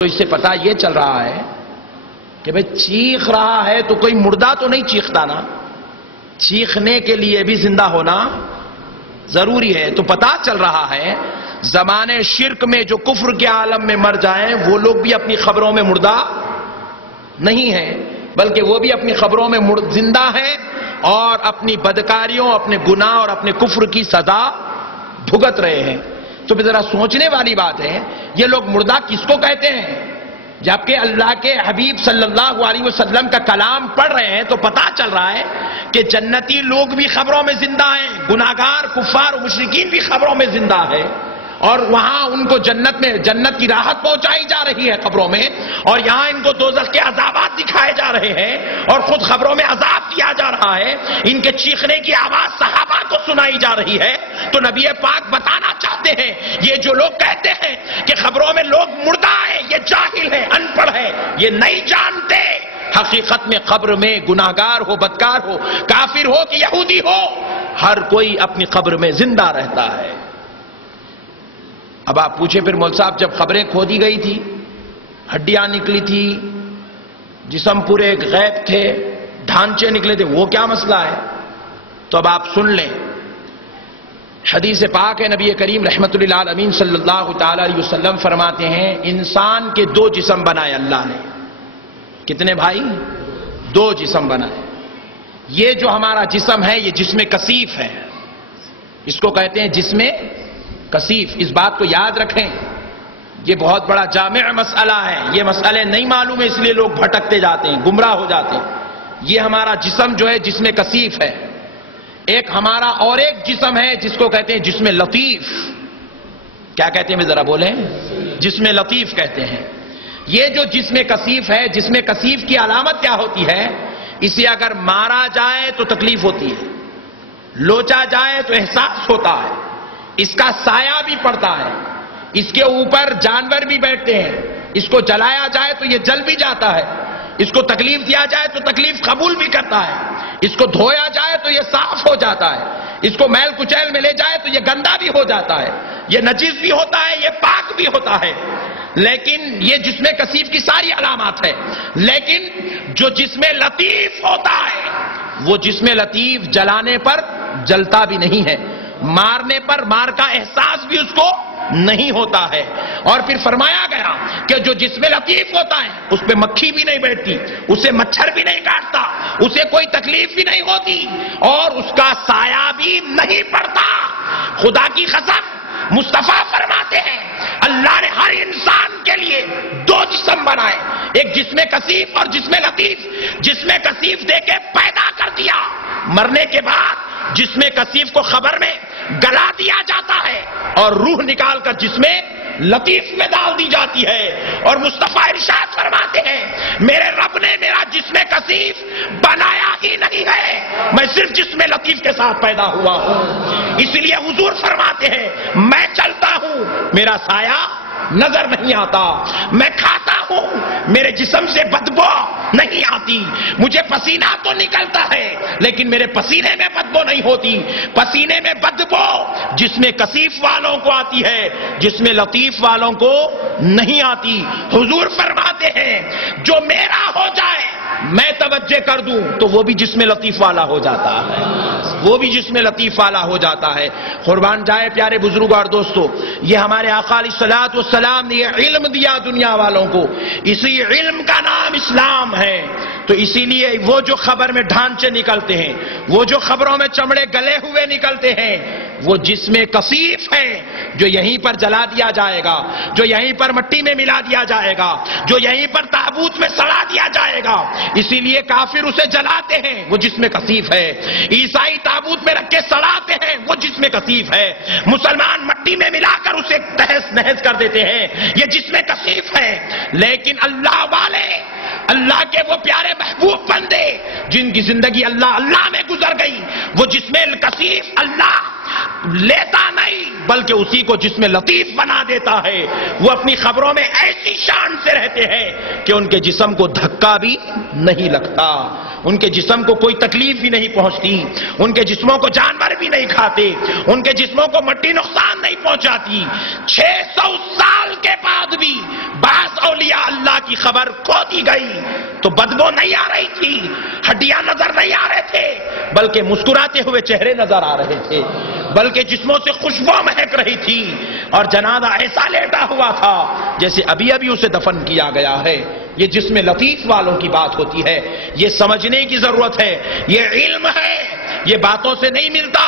تو اس سے پتا یہ چل رہا ہے کہ بھئی چیخ رہا ہے تو کوئی مردہ تو نہیں چیختا نا، چیخنے کے لیے بھی زندہ ہونا ضروری ہے۔ تو پتا چل رہا ہے زمانے شرک میں جو کفر کے عالم میں مر جائیں وہ لوگ بھی اپنی خبروں میں مردہ نہیں ہیں، بلکہ وہ بھی اپنی خبروں میں زندہ ہیں اور اپنی بدکاریوں، اپنے گناہ اور اپنے کفر کی سزا بھگت رہے ہیں۔ تو ذرا سوچنے والی بات ہے یہ لوگ مردہ کس کو کہتے ہیں؟ جبکہ اللہ کے حبیب صلی اللہ علیہ وسلم کا کلام پڑھ رہے ہیں تو پتا چل رہا ہے کہ جنتی لوگ بھی خبروں میں زندہ ہیں، گناہگار کفار و مشرکین بھی خبروں میں زندہ ہیں، اور وہاں ان کو جنت کی راحت پہنچائی جا رہی ہے خبروں میں، اور یہاں ان کو دوزخ کے عذابات دکھائے جا رہے ہیں اور خود خبروں میں عذاب دیا جا رہا ہے۔ ان کے چیخنے کی آواز صحابہ کو سنائی جا رہی ہے۔ تو نبی پاک بتانا چاہتے ہیں یہ جو لوگ کہتے ہیں کہ خبروں میں لوگ مردہ ہیں، یہ جاہل ہیں، ان پڑھ ہیں، یہ نہیں جانتے حقیقت میں قبر میں گناہگار ہو، بدکار ہو، کافر ہو کہ یہودی ہو، ہر کوئی اپنی قبر میں زندہ رہتا ہے۔ اب آپ پوچھیں پھر مول صاحب جب قبریں کھودی گئی تھی، ہڈیاں نکلی تھی، جسم پورے غائب تھے، ڈھانچے نکلے تھے، وہ کیا مسئلہ ہے؟ تو اب آپ سن لیں، حدیث پاک ہے، نبی کریم رحمت اللہ العالمین صلی اللہ تعالی علیہ وسلم فرماتے ہیں انسان کے دو جسم بنائے اللہ نے۔ کتنے بھائی؟ دو جسم بنائے۔ یہ جو ہمارا جسم ہے یہ جسم کثیف ہے، اس کو کہتے ہیں جسم کثیف۔ اس بات کو یاد رکھیں، یہ بہت بڑا جامع مسئلہ ہے، یہ مسئلے نہیں معلوم ہے اس لیے لوگ بھٹکتے جاتے ہیں، گمراہ ہو جاتے ہیں۔ یہ ہمارا جسم جو ہے جسم کثیف ہے۔ ایک ہمارا اور ایک جسم ہے جس کو کہتے ہیں جسم لطیف۔ کیا کہتے ہیں ذرا بولیں؟ جسم لطیف کہتے ہیں۔ یہ جو جسم کثیف ہے، جسم کثیف کی علامت کیا ہوتی ہے؟ اسے اگر مارا جائے تو تکلیف ہوتی ہے، لوچا جائے تو احساس ہوتا ہے، اس کا سایہ بھی پڑتا ہے، اس کے اوپر جانور بھی بیٹھتے ہیں، اس کو جلایا جائے تو یہ جل بھی جاتا ہے، اس کو تکلیف دیا جائے تو تکلیف قبول بھی کرتا ہے، اس کو دھویا جائے تو یہ صاف ہو جاتا ہے، اس کو میل کچیل میں لے جائے تو یہ گندا بھی ہو جاتا ہے، یہ نجس بھی ہوتا ہے، یہ پاک بھی ہوتا ہے۔ لیکن یہ جسم کثیف کی ساری علامات ہے۔ لیکن جو جسم لطیف ہوتا ہے وہ جسم لطیف جلانے پر جلتا بھی نہیں ہے، مارنے پر مار کا احساس بھی اس کو نہیں ہوتا ہے۔ اور پھر فرمایا گیا کہ جو جسم لطیف ہوتا ہے اس پہ مکھی بھی نہیں بیٹھتی، اسے مچھر بھی نہیں کاٹتا، اسے کوئی تکلیف بھی نہیں ہوتی اور اس کا سایہ بھی نہیں پڑتا۔ خدا کی قسم مصطفیٰ فرماتے ہیں اللہ نے ہر انسان کے لیے دو جسم بنائے، ایک جسم کثیف اور جسم لطیف۔ جسم کثیف دے کے پیدا کر دیا، مرنے کے بعد جسم کثیف کو خبر میں گلا دیا جاتا ہے اور روح نکال کر جسم لطیف میں ڈال دی جاتی ہے۔ اور مصطفیٰ ارشاد فرماتے ہیں میرے رب نے میرا جسم کثیف بنایا ہی نہیں ہے، میں صرف جسم لطیف کے ساتھ پیدا ہوا ہوں۔ اس لیے حضور فرماتے ہیں میں چلتا ہوں میرا سایہ نظر نہیں آتا، میں کھاتا ہوں میرے جسم سے بدبو نہیں آتی، مجھے پسینہ تو نکلتا ہے لیکن میرے پسینے میں بدبو نہیں ہوتی۔ پسینے میں بدبو جسم کثیف والوں کو آتی ہے، جسم لطیف والوں کو نہیں آتی۔ حضور فرماتے ہیں جو میرا ہو جائے میں توجہ کر دوں تو وہ بھی جسم لطیف والا ہو جاتا ہے، وہ بھی جسم لطیف والا ہو جاتا ہے۔ قربان جائے پیارے بزرگ اور دوستو، یہ ہمارے آقا علیہ الصلوۃ والسلام نے یہ علم دیا دنیا والوں کو، اسی علم کا نام اسلام ہے۔ تو اسی لیے وہ جو خبر میں ڈھانچے نکلتے ہیں، وہ جو خبروں میں چمڑے گلے ہوئے نکلتے ہیں، وہ جسم کثیف ہے جو یہیں پر جلا دیا جائے گا، جو یہیں پر مٹی میں ملا دیا جائے گا، جو یہیں پر تابوت میں سڑا دیا جائے گا۔ اسی لیے کافر اسے جلاتے ہیں، وہ جسم کثیف ہے۔ عیسائی تابوت میں رکھ کے سڑاتے ہیں، وہ جسم کثیف ہے۔ مسلمان مٹی میں ملا کر اسے تہس نہس کر دیتے ہیں، یہ جسم کثیف ہے۔ لیکن اللہ والے، اللہ کے وہ پیارے محبوب بندے جن کی زندگی اللہ میں گزر گئی، وہ جسم کثیف اللہ لیتا نہیں بلکہ اسی کو جسم لطیف بنا دیتا ہے۔ وہ اپنی خبروں میں ایسی شان سے رہتے ہیں کہ ان کے جسم کو دھکا بھی نہیں لگتا۔ ان کے جسم کو کوئی تکلیف بھی نہیں پہنچتی، ان کے جسموں کو جانور بھی نہیں کھاتے، ان کے جسموں کو مٹی نقصان نہیں پہنچاتی۔ 600 سال کے بعد بھی بعض اولیاء اللہ کی خبر کھو دی گئی تو بدبو نہیں آ رہی تھی، ہڈیاں نظر نہیں آ رہے تھے، بلکہ مسکراتے ہوئے چہرے نظر آ رہے تھے، بلکہ جسموں سے خوشبو مہک رہی تھی، اور جنازہ ایسا لیٹا ہوا تھا جیسے ابھی ابھی اسے دفن کیا گیا ہے۔ یہ جسم لطیف والوں کی بات ہوتی ہے، یہ سمجھنے کی ضرورت ہے، یہ علم ہے، یہ باتوں سے نہیں ملتا،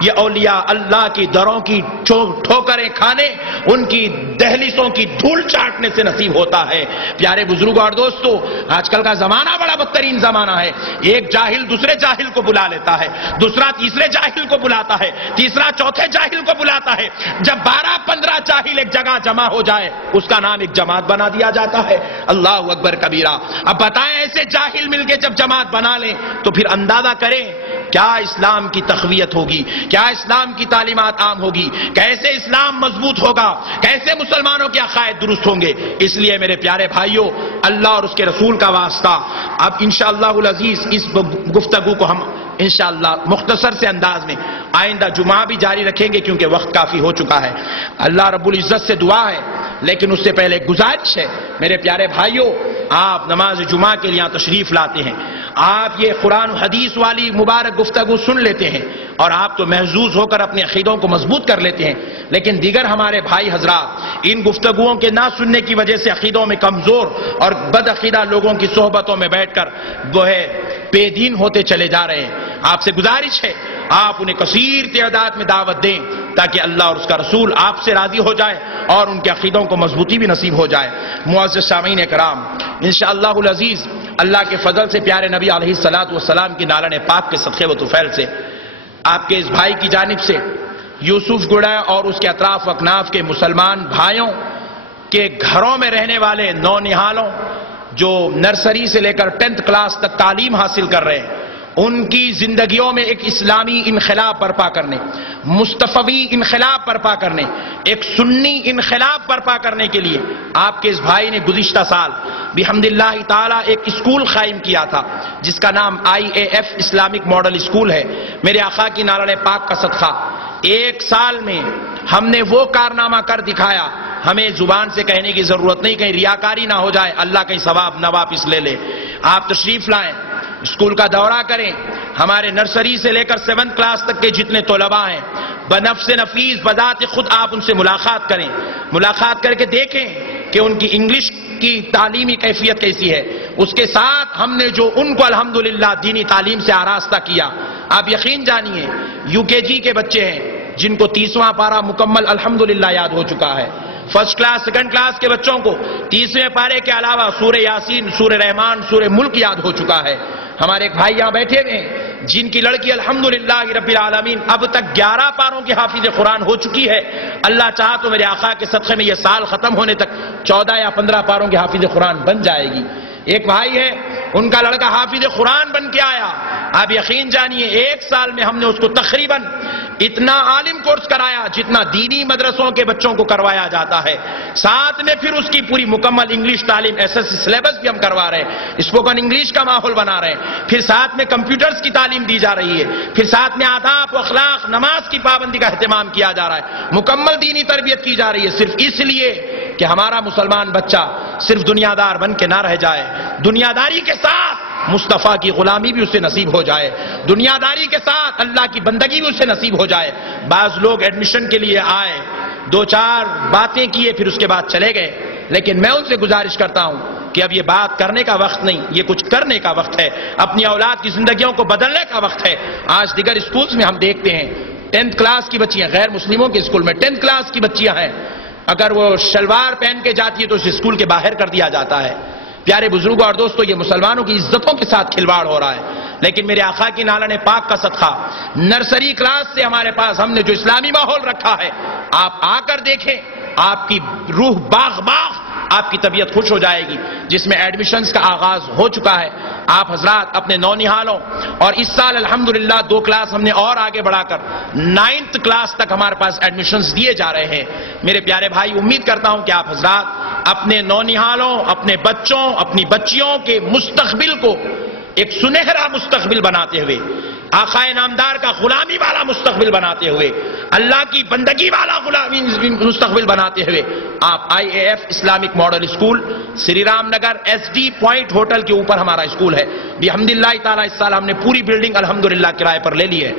یہ اولیاء اللہ کی دروں کی ٹھوکریں کھانے، ان کی دہلیزوں کی دھول چاٹنے سے نصیب ہوتا ہے۔ پیارے بزرگوں اور دوستو، آج کل کا زمانہ بڑا بدترین زمانہ ہے۔ ایک جاہل دوسرے جاہل کو بلا لیتا ہے، دوسرا تیسرے جاہل کو بلاتا ہے، تیسرا چوتھے جاہل کو بلاتا ہے۔ جب 12-15 جاہل ایک جگہ جمع ہو جائے، اس کا نام ایک جماعت بنا دیا جاتا ہے۔ اللہ اکبر کبیرہ۔ اب بتائیں ایسے جاہل مل کے جب جماعت بنا لیں تو پھر اندازہ کریں کیا اسلام کی تقویت ہوگی، کیا اسلام کی تعلیمات عام ہوگی، کیسے اسلام مضبوط ہوگا، کیسے مسلمانوں کے عقائد درست ہوں گے۔ اس لیے میرے پیارے بھائیوں، اللہ اور اس کے رسول کا واسطہ، اب انشاءاللہ العزیز اس گفتگو کو ہم انشاءاللہ مختصر سے انداز میں آئندہ جمعہ بھی جاری رکھیں گے، کیونکہ وقت کافی ہو چکا ہے۔ اللہ رب العزت سے دعا ہے، لیکن اس سے پہلے گزارش ہے میرے پیارے بھائیوں، آپ نماز جمعہ کے لیے تشریف لاتے ہیں، آپ یہ قرآن و حدیث والی مبارک گفتگو سن لیتے ہیں اور آپ تو محظوظ ہو کر اپنے عقیدوں کو مضبوط کر لیتے ہیں، لیکن دیگر ہمارے بھائی حضرات ان گفتگوؤں کے نہ سننے کی وجہ سے عقیدوں میں کمزور اور بد عقیدہ لوگوں کی صحبتوں میں بیٹھ کر وہ ہے بے دین ہوتے چلے جا رہے ہیں۔ آپ سے گزارش ہے آپ انہیں کثیر تعداد میں دعوت دیں تاکہ اللہ اور اس کا رسول آپ سے راضی ہو جائے اور ان کے عقیدوں کو مضبوطی بھی نصیب ہو جائے۔ معزز سامعین کرام، انشاءاللہ العزیز اللہ کے فضل سے پیارے نبی علیہ السلام کی نالن پاک کے صدقے و طفیل سے آپ کے اس بھائی کی جانب سے یوسف گڑا اور اس کے اطراف و اکناف کے مسلمان بھائیوں کے گھروں میں رہنے والے نونہالوں جو نرسری سے لے کر 10th کلاس تک تعلیم حاصل کر رہے ہیں، ان کی زندگیوں میں ایک اسلامی انقلاب برپا کرنے، مصطفی انقلاب برپا کرنے، ایک سنی انقلاب برپا کرنے کے لیے آپ کے اس بھائی نے گزشتہ سال بحمد اللہ تعالی ایک اسکول قائم کیا تھا جس کا نام IAF اسلامک ماڈل اسکول ہے۔ میرے آقا کی نالن پاک کا صدقہ 1 سال میں ہم نے وہ کارنامہ کر دکھایا، ہمیں زبان سے کہنے کی ضرورت نہیں، کہیں ریاکاری نہ ہو جائے، اللہ کہیں ثواب نہ واپس لے لے۔ آپ تشریف لائیں، اسکول کا دورہ کریں، ہمارے نرسری سے لے کر 7th کلاس تک کے جتنے طلباء ہیں بنفس نفیس بذات خود آپ ان سے ملاقات کریں، ملاقات کر کے دیکھیں کہ ان کی انگلش کی تعلیمی کیفیت کیسی ہے۔ اس کے ساتھ ہم نے جو ان کو الحمدللہ دینی تعلیم سے آراستہ کیا، آپ یقین جانیے UKG کے بچے ہیں جن کو 30واں پارہ مکمل الحمدللہ یاد ہو چکا ہے۔ 1st کلاس 2nd کلاس کے بچوں کو 30ویں پارے کے علاوہ سورہ یاسین، سورہ رحمان، سورہ ملک یاد ہو چکا ہے۔ ہمارے ایک بھائی یہاں بیٹھے ہوئے ہیں جن کی لڑکی الحمدللہ رب العالمین اب تک 11 پاروں کے حافظ قرآن ہو چکی ہے۔ اللہ چاہا تو میرے آقا کے صدقے میں یہ سال ختم ہونے تک 14 یا 15 پاروں کے حافظ قرآن بن جائے گی۔ ایک بھائی ہے ان کا لڑکا حافظ قرآن بن کے آیا، آپ یقین جانیے 1 سال میں ہم نے اس کو تقریباً اتنا عالم کورس کرایا جتنا دینی مدرسوں کے بچوں کو کروایا جاتا ہے، ساتھ میں پھر اس کی پوری مکمل انگلش تعلیم SSC سلیبس بھی ہم کروا رہے ہیں، اسپوکن انگلش کا ماحول بنا رہے ہیں، پھر ساتھ میں کمپیوٹرز کی تعلیم دی جا رہی ہے، پھر ساتھ میں آداب و اخلاق نماز کی پابندی کا اہتمام کیا جا رہا ہے، مکمل دینی تربیت کی جا رہی ہے، صرف اس لیے کہ ہمارا مسلمان بچہ صرف دنیا دار بن کے نہ رہ جائے، دنیا داری کے ساتھ مصطفیٰ کی غلامی بھی اسے نصیب ہو جائے، دنیا داری کے ساتھ اللہ کی بندگی بھی اسے نصیب ہو جائے۔ بعض لوگ ایڈمیشن کے لیے آئے، 2-4 باتیں کیے، پھر اس کے بعد چلے گئے، لیکن میں ان سے گزارش کرتا ہوں کہ اب یہ بات کرنے کا وقت نہیں، یہ کچھ کرنے کا وقت ہے، اپنی اولاد کی زندگیوں کو بدلنے کا وقت ہے۔ آج دیگر اسکولز میں ہم دیکھتے ہیں 10th کلاس کی بچیاں، غیر مسلموں کے اسکول میں 10th کلاس کی بچیاں ہیں، اگر وہ شلوار پہن کے جاتی ہے تو اسے اسکول کے باہر کر دیا جاتا ہے۔ پیارے بزرگوں اور دوستو، یہ مسلمانوں کی عزتوں کے ساتھ کھلواڑ ہو رہا ہے، لیکن میرے آقا کی نالن پاک کا صدقہ نرسری کلاس سے ہمارے پاس ہم نے جو اسلامی ماحول رکھا ہے، آپ آ کر دیکھیں، آپ کی روح باغ آپ کی طبیعت خوش ہو جائے گی، جس میں ایڈمیشنز کا آغاز ہو چکا ہے۔ آپ حضرات اپنے نونہالوں، اور اس سال الحمدللہ 2 کلاس ہم نے اور آگے بڑھا کر 9th کلاس تک ہمارے پاس ایڈمیشنز دیے جا رہے ہیں۔ میرے پیارے بھائی، امید کرتا ہوں کہ آپ حضرات اپنے نونہالوں، اپنے بچوں، اپنی بچیوں کے مستقبل کو ایک سنہرا مستقبل بناتے ہوئے، آقائے نامدار کا غلامی والا مستقبل بناتے ہوئے، اللہ کی بندگی والا غلامی مستقبل بناتے ہوئے آپ I A F Islamic model school Sri Ram Nagar S D point hotel کے اوپر ہمارا اسکول ہے، بحمد اللہ تعالی اس سال ہم نے پوری بلڈنگ الحمدللہ کرائے پر لے لی ہے۔